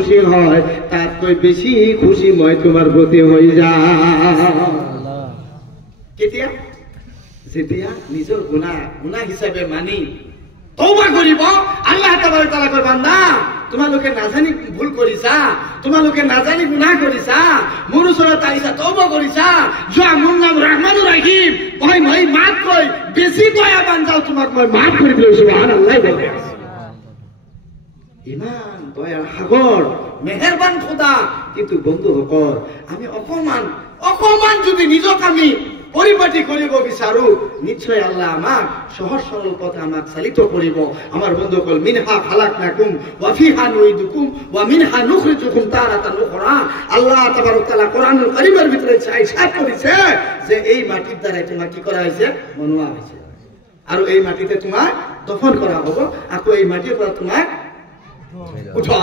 খুশি হয় তাৰ কই বেশি খুশি মই তোমাৰ প্ৰতি হয়ে যায়। কেতিয়া যেতিয়া নিজৰ গুনাহ হিচাপে মানি তওবা কৰিব, আল্লাহ তাবাৰক তাআলা কয় বান্দা তোমালোকে নাজানি ভুল কৰিছা, তোমালোকে নাজানি গুনাহ কৰিছা, মোৰ ওচৰত আহিছা তওবা কৰিছা, যোৱা মোৰ নাম ৰহমানুৰ ৰহিম, মই মাফ কৰি বেছি দয়াবান যাও, তোমাক মই মাফ কৰি দিলো। সুবহানাল্লাহ। ইমান দয়াৰ সাগৰ মেহেৰবান খোদা। কিন্তু বন্ধুসকল আমি অকমান যদি নিজক আমি পৰিপাটি কৰিব বিচাৰো, নিশ্চয় আল্লাহ আমাক সহজ সরল পথে আমাক চালিত করিব। আমার বন্ধুসকল মিনহা খালাকনাকুম ওয়া ফিহা নুইদুকুম ওয়া মিনহা নুখরিজুকুম তারাতান উখরা। আল্লাহ তাবারক তাআলা কোরআনুল কারীমের ভিতরে ইরশাদ করেছে যে এই মাটির দ্বারা তোমাক কি করা হয়েছে, বনোয়া হয়েছে, আর এই মাটিতে তোমাক দফন করা হবে, আকৌ এই মাটির পৰা তোমাক উঠা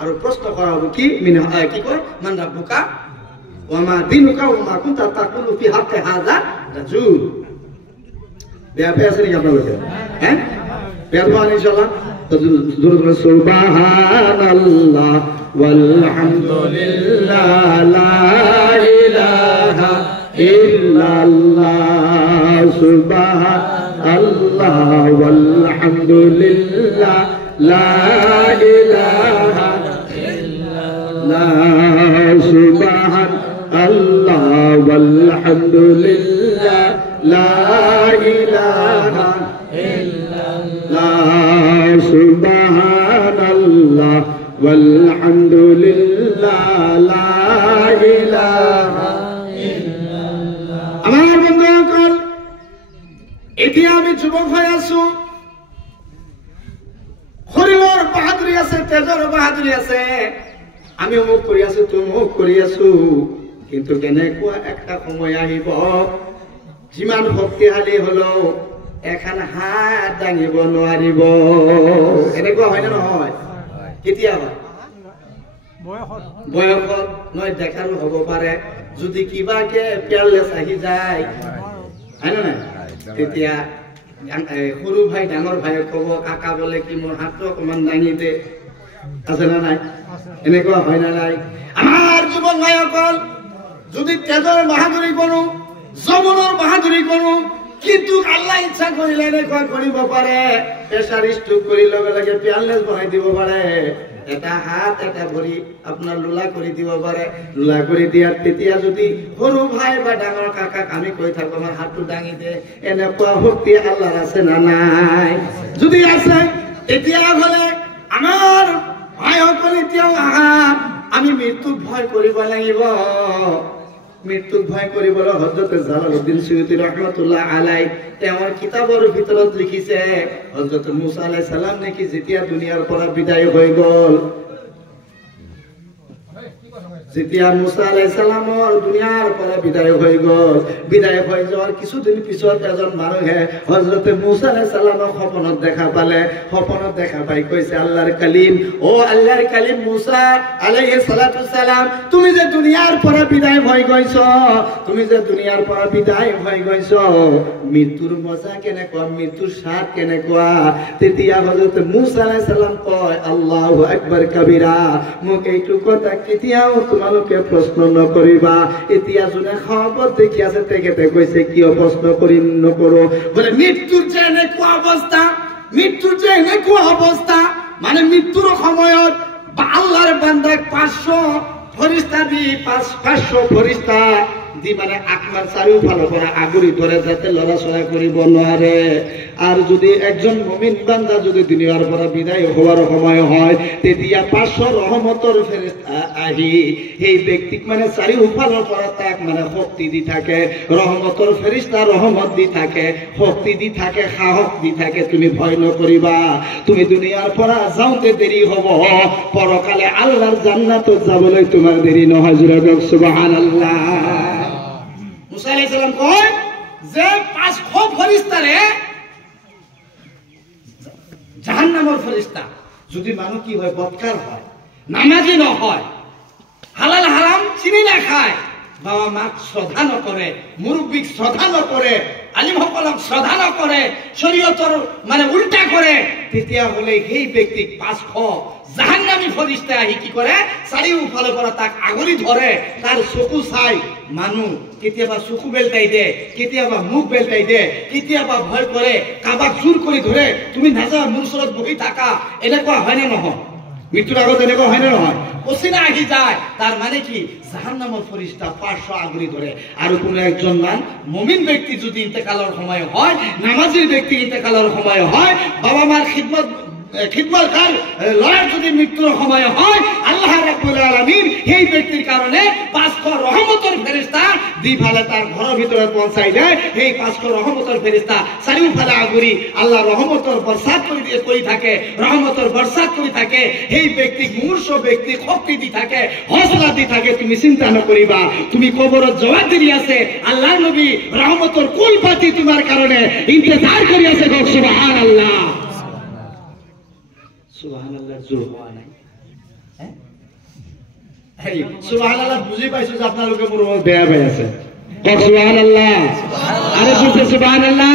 আর প্রশ্ন করা হবে কি মিনহা কি কয় মান রাব্বুকা ওয়ামা দিনুকা ওয়ামা কুনতা তাকুলু ফি হাক্কি হাযা রাজুল। বেয়া আছে নাকি আপনাদের? হ্যাঁ বেয়া ইনশাআল্লাহ। সুবহানাল্লাহ ওয়ালহামদুলিল্লাহ লা ইলাহা ইল্লাল্লাহ সুবহানাল্লাহ ওয়ালহামদুলিল্লাহ লা ইলাহা ইল্লাল্লাহ সুবহানাল্লাহ ওয়ালহামদুলিল্লাহ লা ইলাহা ইল্লাল্লাহ সুবহানাল্লাহ ওয়ালহামদুলিল্লাহ লা ইলাহা ইল্লাল্লাহ। আমার বন্ধুসকল এতিয়া আমি যুবক হয়ে আছো, শরীরের বাহাদুরি আছে, তেজর বাহাদুরি আছে, আমি অমুক কৰি আছো তমুক কৰি আছো, কিন্তু কেনেকুৱা একটা সময় আহিব যিমান শক্তিশালী হলেও এখন হাত দাঙিব নোৱাৰিব। এনেকুৱা হয় নে নহয়? কেতিয়া হয়? বয়সত নহয়, দেখাৰো হব পাৰে, যদি কিবাকে পেয়াৰলেছ আহি যায় হয় নে নাই, তেতিয়া সৰু ভাই ডাঙৰ ভাইক কব কাকা বোলে কি মোৰ হাতটো অকমান দাঙি দে, আছে না নাই? এনেকুৱা হয় না নাই? আমাৰ যুবক ভাইসকল যদি তেজৰ বাহাদুৰি কৰো, যৌৱনৰ বাহাদুৰি কৰো, কিন্তু আল্লাহ ইচ্ছা কৰিলে এনেকুৱা কৰিব পাৰে, প্ৰেছাৰ ষ্ট্ৰোক কৰি লগে লগে পেয়াৰলেছ বনাই দিব পাৰে, এটা হাত এটা ভৰি আপনাৰ লোলা কৰি দিব পাৰে। লোলা কৰি দিয়াৰ তেতিয়া যদি সৰু ভাই বা ডাঙৰ কাকাক আমি কৈ থাকো আমাৰ হাতটো দাঙি দে, এনেকুৱা শক্তি আল্লাহৰ আছে না নাই? যদি আছে তেতিয়া হলে আমাৰ ভাইসকল এতিয়াও আহা, আমি মৃত্যুক ভয় কৰিব লাগিব। মৃত্যুক ভয় কৰিবলৈ হযৰত জালালউদ্দিন সুয়ুতি ৰহমাতুল্লাহ আলাইহি তেওঁৰ কিতাবৰ ভিতৰত লিখিছে হযৰত মুসা আলাইহিস সালাম নেকি যেতিয়া দুনিয়াৰ পৰা বিদায় হৈ গল, যেতিয়া মুসা আলাইহিস সালামৰ দুনিয়াৰ পৰা বিদায় হৈ গল, বিদায় হৈ যোৱাৰ কিছুদিন পিছত এজন মানুহে হযরত মুসা আলাইহিস সালামক সপনত দেখা পালে। সপনত দেখা পাই কৈছে আল্লাহৰ কালিম, ও আল্লাহৰ কালিম মুসা আলাইহিস সালাতু সালাম, তুমি যে দুনিয়াৰ পৰা বিদায় হৈ গৈছ, তুমি যে দুনিয়াৰ পৰা বিদায় হৈ গৈছ, মৃত্যুৰ মজা কেনেকুৱা, মৃত্যুৰ স্বাদ কেনেকুৱা? তেতিয়া হযৰত মুসা আলাইহিস সালাম কয় আল্লাহু আকবাৰ কাবীৰা, মোক এইটো কথা কেতিয়াও তোমালোকে প্ৰশ্ন নকৰিবা। এতিয়া যোনে খবৰ দেখি আছে তেখেতে কৈছে কিয় প্ৰশ্ন কৰিম নকৰো, বলে মৃত্যুৰ যে এনেকুৱা অৱস্থা, মৃত্যুৰ যে এনেকুৱা অৱস্থা, মানে মৃত্যুৰ সময়ত আল্লাহৰ বান্দাক 500 ফেৰেশতা দি 500 ফেৰেশতা দি মানে আপনাৰ চাৰিওফালৰ পৰা আগুৰি ধৰে যাতে লৰাচৰা কৰিব নোৱাৰে। আৰ যদি একজন মুমিন বান্দা যদি দুনিয়াৰ পৰা বিদায় হওয়াৰ সময় হয়, তেতিয়া 500 ৰহমতৰ ফেৰেশতা আহি এই ব্যক্তিক মানে চাৰিওফালৰ পৰা তাক মানে শক্তি দি থাকে, ৰহমতৰ ফেরেশতা রহমত দি থাকে, শক্তি দি থাকে, সাহস দি থাকে, তুমি ভয় নকৰিবা, তুমি দুনিয়াৰ পৰা যাওঁতে দেৰি হব, পৰকালে আল্লাহৰ জান্নাতত যাবলৈ তোমাৰ দেৰি নহয়। জোৰে কওক সুবহানাল্লাহ। মুসা আলাইহিস সালাম কয় যে 500 ফেরেশতারে জাহান্নামের ফেরেশতা যদি মানুষ কি হয়, বদকার হয়, নামাজি নহয়, হালাল হারাম চিনি না খায়, বাবা মাক শ্রদ্ধা নকরে, মুরব্বীক শ্রদ্ধা নকরে, আলিমসকলক শ্ৰদ্ধা নকৰে, শৰীয়তৰ মানে উল্টা কৰে, তেতিয়া হলে সেই ব্যক্তিক 500 জাহান্নামী ফৰিস্তা আহি কি কৰে, চাৰিওফালৰ পৰা তাক আগুৰি ধৰে। তাৰ চকু চাই মানুহ কেতিয়াবা চকু বেলটাই দে, কেতিয়াবা মুখ বেলটাই দে, কেতিয়াবা ভয় কৰে, কাবাক জোৰ কৰি ধৰে, তুমি নাযা মোৰ ওচৰত বহি থাকা, এনেকুৱা হয় নে নহয়? মৃত্যুৰ আগত এনেকুৱা হয় নে নহয়? পচিনা আহি যায়, তার মানে কি জাহান্নামের ফেরেশতা 500 আগুরি ধরে। আর কোন একজন মুমিন ব্যক্তি যদি ইন্তেকালের সময় হয়, নামাজের ব্যক্তি ইন্তেকালের সময় হয়, বাবা মার খিদমতকার লড়ার যদি মৃত্যুর সময় হয়, আল্লাহ রাব্বুল আলামিন সেই ব্যক্তির কারণে 500 রহমতের ফেরেশতা দুইফালে তার ঘরের ভিতরে পৌঁছাই দেয়। সেই 500 রহমতের ফেরেশতা চারিওফালে আগুরি আল্লাহ রহমতের বর্ষাত করে থাকে, রহমতের বর্ষাত করে থাকে। সেই ব্যক্তি মুমূর্ষ ব্যক্তি শক্তি দি থাকে, হৌসলা দি থাকে, তুমি চিন্তা নকরিবা, তুমি কবরত জবাব দি আছে। আল্লাহ নবী রহমতের কুল পাতি তোমার কারণে ইন্তজার করি আছে। সুবহানাল্লাহ, সুবহানাল্লাহ। জোর হওয়া নাই, হ্যাঁ সুবহানাল্লাহ। বুঝি পাইছো যে আপনালোকে মোৰ বেয়া বেয়া আছে। সুবহানাল্লাহ, আৰে বুঝছে সুবহানাল্লাহ।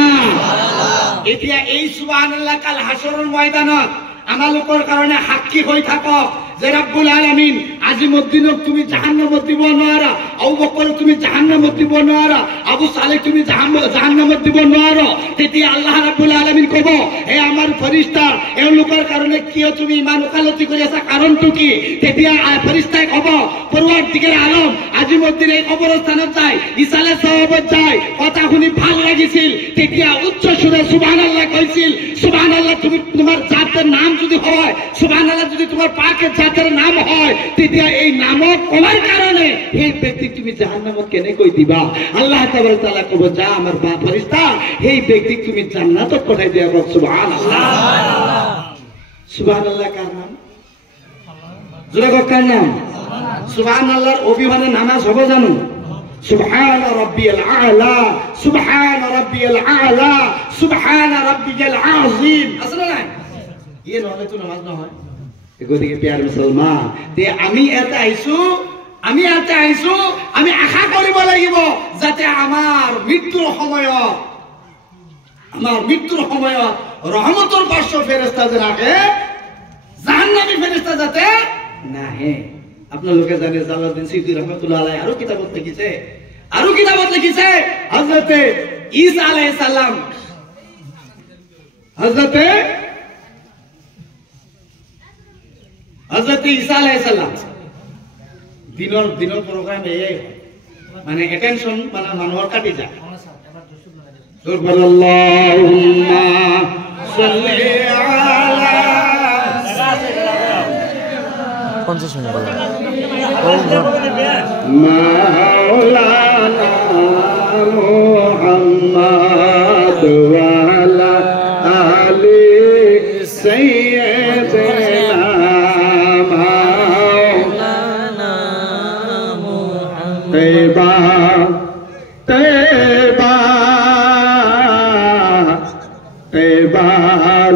এতিয়া এই সুবহানাল্লাহ কাল হাসৰেৰ ময়দানত আমালোকৰ কাৰণে সাক্ষী হৈ থাকক যে ৰব্বুল আলামিন আজিমউদ্দিনক তুমি জাহান্নামত দিব নোৱাৰা, আবু বকৰ তুমি জাহান্নামত দিব নোৱাৰা, আবু সালেহ তুমি জাহান্নামত দিব নোৱাৰা। তেতিয়া আল্লাহ ৰাব্বুল আলামিন কব, হে আমাৰ ফেৰেশতা, এওঁলোকৰ কাৰণে কিয় তুমি ইমান ওকালতি কৰি আছা, কাৰণটো কি? তেতিয়া ফেৰেশতাই কব, পৰৱৰ্তীকাল আলম আজিমউদ্দিন এই কবৰস্থানত যায়, ইসালে সাহাবত যায়, কথা শুনি ভাল লাগিছিল, তেতিয়া উচ্চ সুৰে সুবহানাল্লাহ কৈছিল। সুবহানাল্লাহ, তুমি তোমার জাতের নাম যদি হয়, সুবহানাল্লাহ যদি তোমার পাকের জাতের নাম হয়, তেতিয়া এই নামক কোৱাৰ কারণে সেই ব্যক্তি তুমি জাহান্নামত কেনেকৈ দিবা? আল্লাহ তাআলা কব, যা আমার বা ফেরেশতা, সেই ব্যক্তি তুমি জান্নাতত পঠাই দিয়া। সুবহানাল্লাহ, সুবহানাল্লাহ কার নাম? জোরে কার নাম? সুবহানাল্লাহর অভিমানে নামাজ হবে জানো? সুবহান রাব্বিয়াল আলা, সুবহান রাব্বিয়াল আলা, সুবহান রাব্বিয়াল আযীম। আসলে না ইয়ে নহলে তো নামাজ নহয়। গতিকে প্যার মুসলমান, তে আমি এটা আইছো, আমি আশা কৰিব লাগিব যাতে আমার মৃত্যুর সময়ত রহমতর 500 ফেরেশতা যে রাখে, জাহান্নামী ফেরেশতা যাতে নাহে। আপনালোকে জানে জালালউদ্দিন সিদ্দি রহমাতুল্লাহ আলাইহি আরো কিতাবত লিখিছে, হযরতে ঈসা আলাইহিস সালাম, হযরতে ঈসা আলাইহিস সালাম দিনৰ প্ৰোগ্ৰাম এই মানে অ্যাটেনশন মানে মানুহৰ কাটি যায়। সুবহানাল্লাহুম্মা সাল্লি আলা 50 মিনিট মাওলানা মুহাম্মদ ওয়া আলা আলি সাইয়্যিদিনা মাওলানা মুহাম্মদ। तैबा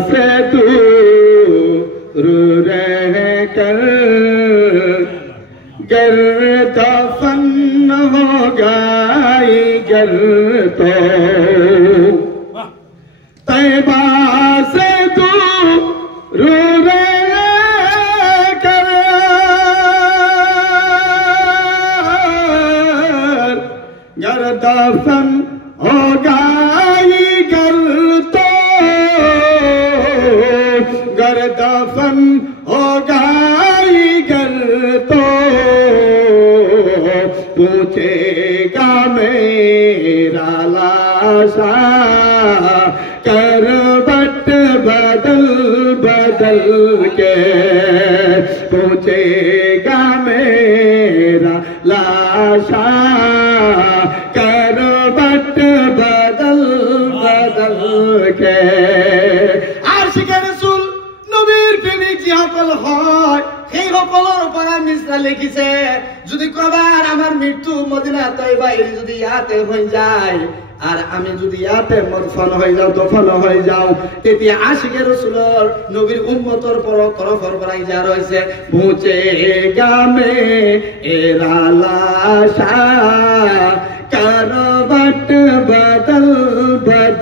से दूर रहकर गर दफन हो गई गर तो तैबा से दूर रहकर गर दफन हो गई गर तो गर दफन हो गई गर तो पूछेगा मेरा लाशा करवट बदल बदल के, पूछेगा मेरा लाशा करवट बदल बदल के। আশিকে রাসূল নবীর প্রেমিক যিসকল হয়, সেই সকলৰ পৰা মিছৰা লিখিছে, যদি কবার আমার মৃত্যু মদিনা তয়বা এর যদি ইয়াতে হয়ে যায়, আর আমি যদি ইয়াতে মদফন হয়ে যাও, দফন হয়ে যাও, তেতিয়া আশিকে রাসূলের নবীর উম্মতর তরফর পৰা ইজা রয়েছে, পৌঁছেগা মেরা লাশা करवट बदल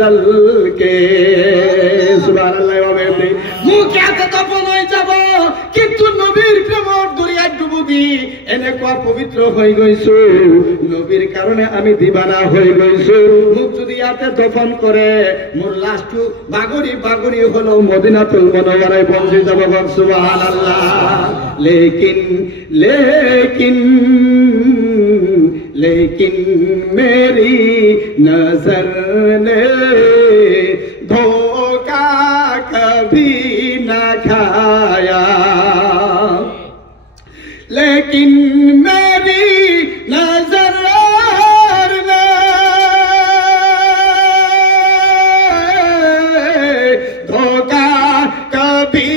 বদলকে সুবহানাল্লাহ ওয়াবিহামদি মুখে দফন হয়ে যাব কিন্তু নবীর প্রেমর দরিয়া ডুবুবি এনেকুৱা পবিত্র হয়ে গৈছো নবীর কারণে আমি দিবানা হয়ে গৈছো মুখ যদি ইয়াতে দফন করে মোর লাশটো বাগরি বাগরি হলো মদিনাতুল মুনাওয়ারায় পৌঁছে যাব সুবহানাল্লাহ लेकिन लेकिन लेकिन मेरी नजर ने धोखा कभी न खाया लेकिन मेरी नजर ने धोखा कभी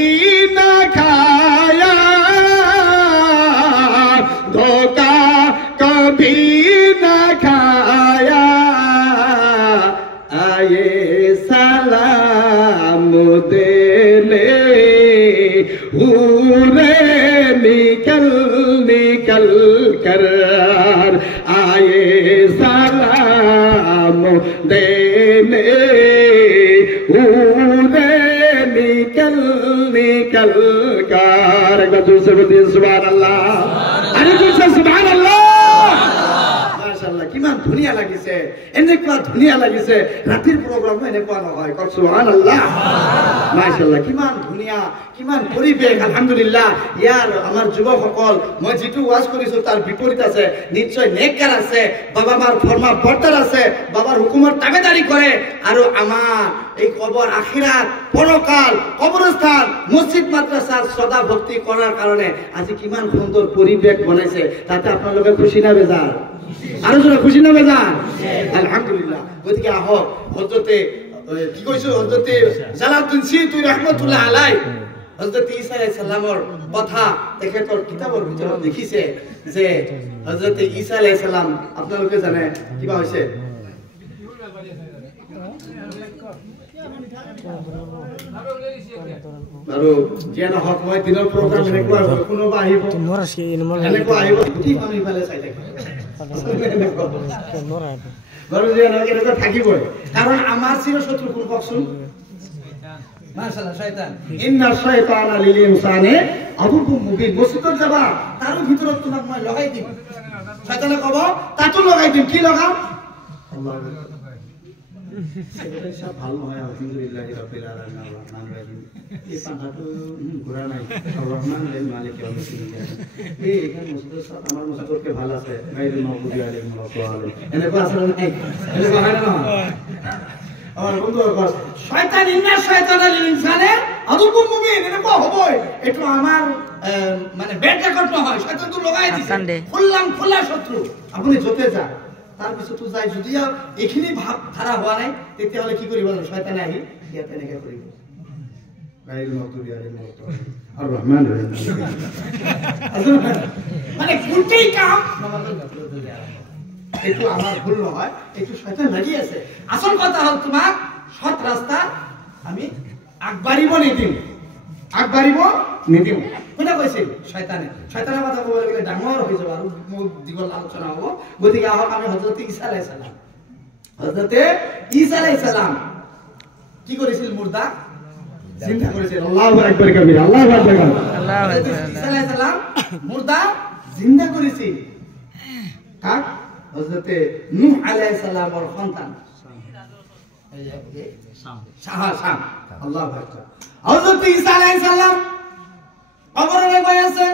न खाया धोखा कभी न खाया आए सलाम देने हुए निकल निकल कर आए सलाम देने हुए निकल निकल कर दूसरे दिन सुभान अल्लाह अरे दूसरे सुभान अल्लाह माशाअल्लाह किमान धुनिया লাগিছে এনেকুৱা ধুনিয়া লাগিছে ৰাতিৰ প্ৰগ্ৰাম এনেকুৱা নহয় ক সুবহানাল্লাহ মাশাআল্লাহ কিমান ধুনিয়া কিমান পৰিবেশ আলহামদুলিল্লাহ ইয়াৰ আমাৰ যুৱকসকল মই যেটো ওয়াজ কৰিছো তাৰ বিপৰীত আছে নিশ্চয় নেককাৰ আছে বাবা মাৰ ফৰমা বৰ্তাৰ আছে বাবাৰ হুকুমৰ তাবেদাৰি কৰে আৰু আমাৰ এই কবর আখিরাত পরকাল কবরস্থান মসজিদ মাদ্রাসার সদা ভক্তি করার কারণে আজি কিমান সুন্দর পরিবেশ বনাইছে তাতে আপোনালোকে খুশি না বেজার আৰু জোরে খুশি না বেজার আলহামদুলিল্লাহ গতিকে আহক হযরতে কি কইছো হযরতে জালালউদ্দিন সিয়ুতি রাহমাতুল্লাহ আলাই হযরত ঈসা আলাইহিস সালামৰ কথা তেখেতৰ কিতাবৰ ভিতৰত লিখিছে যে হযৰত ঈসা আলাইহিস সালাম আপোনালোকে জানে কিবা হৈছে আৰু যেন হক মই দিনৰ প্ৰগ্ৰাম এনেকুৱা কোনোবা আহিব এনেকুৱা আহিব কি আমি ফালে চাই থাকে বাৰু যে এনেকুৱা থাকিবই কাৰণ আমাৰ চিৰ শত্ৰু কোন কওকচোন মাশাআল্লাহ শয়তান ইন্নাশ শাইতানা লিল ইনসানি আদুবুম মুবিন মসজিদত যাবা তার ভিতৰত তোমাক মই লগাই দিম শয়তানে কব তাতো লগাই দিম কি লগাম আল্লাহ সেটা সব ভালো হয় আলহামদুলিল্লাহ রাব্বিল আলামিন রহমানির রহিম এই পাঁচটো ঘোরা নাই রহমানুল মালিক ইয়াউমিদ্দিন এই এখানে মসজিদের সাথে আমার মসজিদকে ভালো আছে গায়রুল মাগদুবি আলাইহিম ওয়ালাদ এনেকুৱা আছে নাই এনেকুৱা হয় না আমাৰ বন্ধু শয়তান ইন্না শয়তান লিল ইনসানে আদুবুম মুবিন এনেকুৱা হবই এটো আমার মানে বেড রেকর্ড নহয় শয়তান তো লগাই দিছে খুললাম খোলা শত্রু আপনি যেতে যান তার পিছতো যাই যদি এখিনি ভাব ধারা হওয়া নাই তেতিয়াহলে কি করিব শয়তানে আহি ইয়াতে নেকে করিব গায়রুল মাগদুবি আলাইহিম আর রহমান রহিম মানে কোনটাই কাম নামাজের গাফলতে যায় এটো আমার ভুল নহয় এটো শয়তান লাগি আছে আসল কথা হল তোমাক সৎ রাস্তা আমি আগবাড়িব নিদিম কোনে কৈছিল শয়তানের কথা কবলে গেলে ডাঙৰ হৈ যাব আৰু মুখ দীঘল আলোচনা হ'ব গতিকে আহক আমি হযৰত ঈসা আলাইহিস সালাম কি কৰিছিল মুৰ্দা জিন্দা কৰিছিল আল্লাহু আকবাৰ কবিৰা আল্লাহু আকবাৰ আল্লাহু আকবাৰ ঈসা আলাইহিস সালাম মুৰ্দা জিন্দা কৰিছিল কাক হযৰত নূহ আলাইহিস সালামৰ সন্তান শাম আল্লাহু আকবার হযরত ঈসা আলাইহিস সালাম কবরে বসে আছে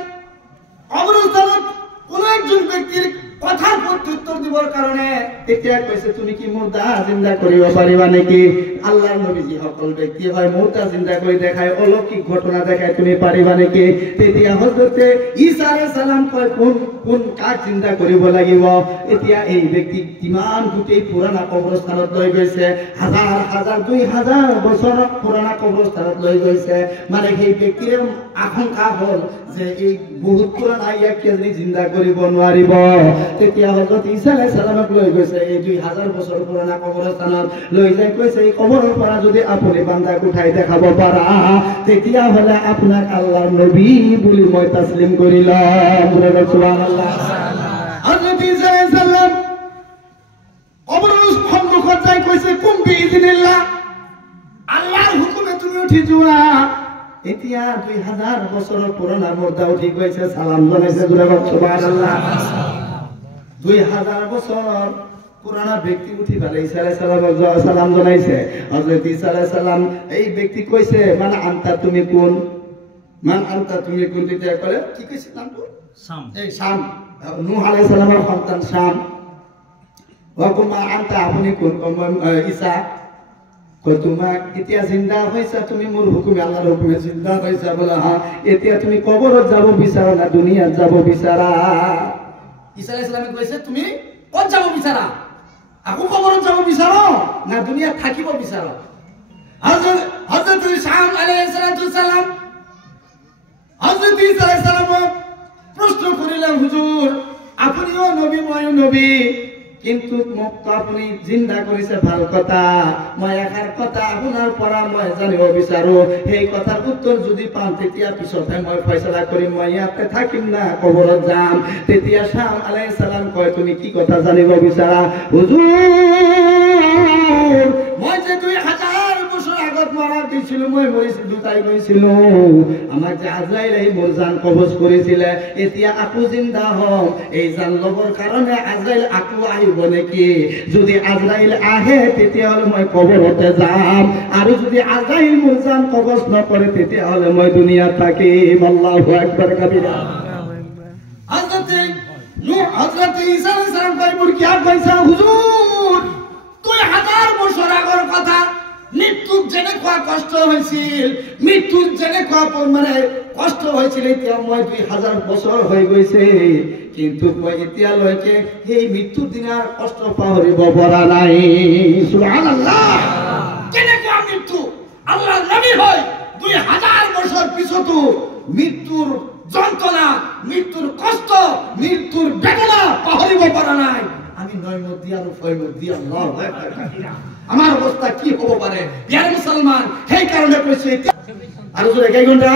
কবরস্থানত কোন একজন ব্যক্তির কথার প্রত্যুত্তর দিবার কারণে তেতিয়া কইছে তুমি কি মুর্দা জিন্দা করিব পারিবা নাকি আল্লাহর নবীজি সকল ব্যক্তি হয় মুর্দা জিন্দা করে দেখায় অলৌকিক ঘটনা দেখায় তুমি পারিবা নাকি তেতিয়া হযরত ঈসা আলাইহিস সালাম কয় কোন কাজ জিন্দা করিব লাগিব এতিয়া এই ব্যক্তি কিমান গুটেই পুরানা কবরস্থানত লৈ গৈছে হাজাৰ 2000 বছৰ পুৰানা কবৰস্থানত লৈ গৈছে মানে সেই ব্যক্তিৰ আশংকা হল যে এই বহুত পুৰানা ইয়াকে জিন্দা কৰিব নোৱাৰিব তেতিয়া হযৰত ঈসা আলাইহিস সালামক লৈ গৈছে এই 2000 বছৰ পুৰানা কবৰস্থানত লৈ যাই কৈছে এই কবৰৰ পৰা যদি আপুনি বান্দাক উঠাই দেখাব পাৰা তেতিয়া হলে আপোনাক আল্লাহৰ নবী বুলি মই তাসলিম কৰিলাম সুবহানাল্লাহ হযৰত ঈসা আলাইহিস সালাম কবৰেৰ সম্মুখত যাই কৈছে কুম বিইজনিল্লাহ, আল্লাহৰ হুকুমে তুমি উঠি যোৱা। এতিয়া 2000 বছৰৰ পুৰণা মুৰ্দা উঠি গৈছে, সালাম জনাইছে, জোৰে কওক সুবহানাল্লাহ। 2000 বছৰ পুৰণা ব্যক্তি উঠি পেলাই ঈসা আলাইহিস সালাম জনাইছে। হযরত ঈসা আলাইহিস সালাম এই ব্যক্তি কৈছে মান আনতা, তুমি কোন? মান আনতা, তুমি কোন? তেতিয়া কলে কি কৈছে নামটো? শাম। এই শাম, নূহ আলাইহিস সালামৰ সন্তান শাম। ওয়াকুমা আনতা, আপনি কোন? ঈসা। কই তোমাক এতিয়া জিন্দা হইছা, তুমি মোর হুকুমে, আল্লাহর হুকুমে জিন্দা হইছা। বলে হ্যাঁ। এতিয়া তুমি কবরত যাব বিচারা না দুনিয়াত যাব বিচারা? ঈসা আলাইহিস সালামে কইছে তুমি কত যাব বিচারা? আকু কবরত যাব বিচারো না দুনিয়াত থাকিব বিচারো? হযরত শাম আলাইহিস সালাম হযরত ঈসা আলাইহিস সালাম প্রশ্ন করিলেন, হুজুর আপনিও নবী, ময়ও নবী, কিন্তু মোক তো আপনি জিন্দা করেছে ভাল কথা, মই এখাৰ কথা আপোনাৰ পৰা মই জানিব বিচাৰো। সেই কথাৰ উত্তৰ যদি পাম তেতিয়া পিছতহে মই ফয়সালা কৰিম, মই ইয়াতে থাকিম না কবৰত যাম। তেতিয়া শাম আলাইহিস সালাম কয়, তুমি কি কথা জানিব বিচাৰা? হুজুৰ মই যে 2000 বছৰ আগত মৰা দিছিলো, মই মৰিছিলো, দুটাই গৈছিলো, আমাক যে আজৰাইল আহি মোৰ জান কবজ কৰিছিলে, এতিয়া আকু জিন্দা হম, এই জান লবৰ কাৰণে আজৰাইল আকু আহিব নেকি? যদি আজৰাইল আহে তেতিয়াহ'লে মই কবৰতে যাম, আৰু যদি আজৰাইল মোৰ জান কবজ নকৰে তেতিয়াহ'লে মই দুনিয়াত থাকিম। আল্লাহু আকবাৰ কাবীৰা। হযৰত ঈসা আলাইহিস সালাম কয়, মোৰ কি আপ পাইছা হুজুৰ? 2000 বছৰ আগৰ কথা, মৃত্যুর জেনে কোয়া কষ্ট হয়েছিল, মৃত্যুর জেনে কোয়া মানে কষ্ট হয়েছিল। এতিয়া মই 2000 বছর হয়ে গৈছে, কিন্তু মই এতিয়ালৈকে সেই মৃত্যুর দিনার কষ্ট পাহৰিব পৰা নাই। সুবহানাল্লাহ। কেনে কোয়া মৃত্যু? আল্লাহৰ নবী হয় 2000 বছৰ পিছতো মৃত্যুৰ যন্ত্ৰণা, মৃত্যুৰ কষ্ট, মৃত্যুৰ বেদনা পাহৰিব পৰা নাই। আমি নয় মধ্যে আর ফয় মধ্যে আল্লাহু আকবার। আমার অবস্থা কি হব পারে ইয়ার মুসলমান? সেই কারণে কইছে আর জোরে কয় ঘন্টা